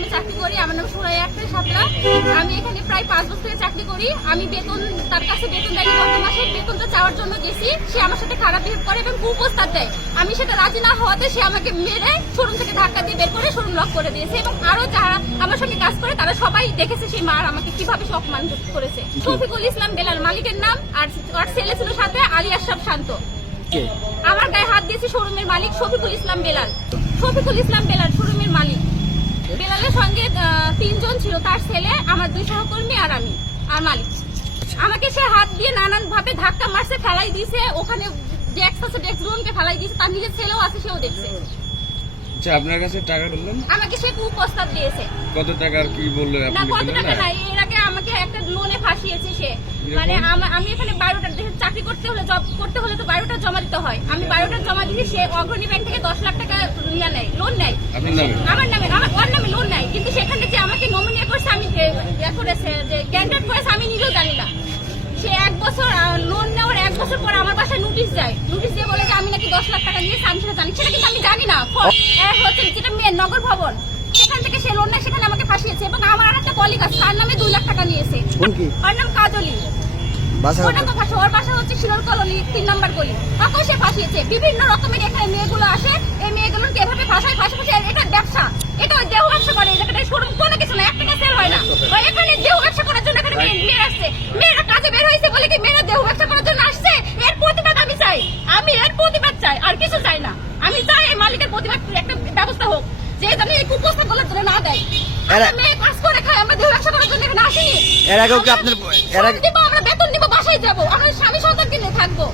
শোরুমে চাকরি করি আমার নাম সুরাই আক্তার সাপলা আমি এখানে প্রায় পাঁচ বছর থেকে চাকরি করি। আমি বেতন তার কাছে বেতন দেয়নি গত মাসে। বেতনটা চাওয়ার জন্য গেছি। সে আমার সাথে খারাপ বিহেভ করে এবং কুপ্রস্তাব দেয়। আমি সেটা রাজি না হওয়াতে সে আমাকে মেরে শোরুম থেকে ধাক্কা দিয়ে বের করে শোরুম লক করে দিয়েছে এবং আরও যারা আমার সঙ্গে কাজ করে তারা সবাই দেখেছে সেই মার আমাকে কীভাবে সব অপমান করেছে। শফিকুল ইসলাম বেলাল মালিকের নাম আর আর ছেলে ছিল সাথে আলী আশরাফ শান্ত। আমার গায়ে হাত দিয়েছে শোরুমের মালিক শফিকুল ইসলাম বেলাল। শফিকুল ইসলাম বেলাল শোরুমের মালিক। বেলালের সঙ্গে তিনজন ছিল তার ছেলে আমার দুই সহকর্মী আর আমি আর মালিক। আমাকে সে হাত দিয়ে নানান ভাবে ধাক্কা মারছে ফেলাই দিয়েছে ওখানে ডেস্ক আছে ডেস্ক রুমকে ফেলাই দিয়েছে তার নিজের ছেলেও আছে সেও দেখছে। আচ্ছা আপনার কাছে টাকা বললেন আমাকে সে কুপ্রস্তাব দিয়েছে। কত টাকার কি বলল না কত টাকা না এর আগে আমাকে একটা লোনে ফাঁসিয়েছে সে। মানে আমি এখানে চাকরি করতে হলে জব করতে হলে তো বারোটা জমা দিতে হয়। আমি বারোটা জমা দিয়েছি সে অগ্রণী ব্যাংক থেকে দশ লাখ টাকা নেয় লোন নেয়। আপনার নামে? আমার নামে আমার ওর নামে লোন নেয় কিন্তু সেখানে যে আমাকে নমিনি করছে আমি যে ইয়া করেছে যে করেছে আমি নিজেও জানি না। সে এক বছর লোন নেওয়ার এক বছর পর আমার বাসায় নোটিশ যায় নোটিশ দিয়ে বলে যে আমি নাকি দশ লাখ টাকা নিয়েছি আমি সেটা জানি। সেটা কিন্তু আমি জানি না। হচ্ছে যেটা মেয়ের নগর ভবন। সেখান থেকে সে লোন নেয় সেখানে আমাকে ফাঁসিয়েছে। এবং আমার আর একটা কলিগ আছে তার নামে দুই লাখ টাকা নিয়েছে। ওর নাম কাজলি। ওর বাসা হচ্ছে শিরোর কলোনি তিন নম্বর গলি। তখন সে ফাঁসিয়েছে। বিভিন্ন রকমের এখানে মেয়েগুলো আসে। এই মেয়েগুলোকে এভাবে ফাঁসায় ফাঁসি ফাঁসি এটা ব্যবসা এটা ওই দেহ ব্যবসা করে এটা শোরুম কোনো কিছু না এক টাকা সেল হয় না ওই এখানে দেহ ব্যবসা করার জন্য আসছে। মেয়েরা কাজে বের হয়েছে বলে কি মেয়েরা দেহ ব্যবসা করার জন্য আসছে? এর প্রতিবাদ আমি চাই। আমি এর প্রতিবাদ চাই আর কিছু চাই না। আমি চাই এই মালিকের প্রতিবাদ একটা ব্যবস্থা হোক যে জানি এই কুপ্রস্তাবগুলো যেন না দেয়। মেয়ে কাজ করে খাই আমরা দেহ ব্যবসা করার জন্য এখানে আসিনি। এর আগেও কি আপনার- এর আগে- আমরা বেতন নিব বাসায় যাব। আমরা স্বামী সন্তানকে নিয়ে থাকব।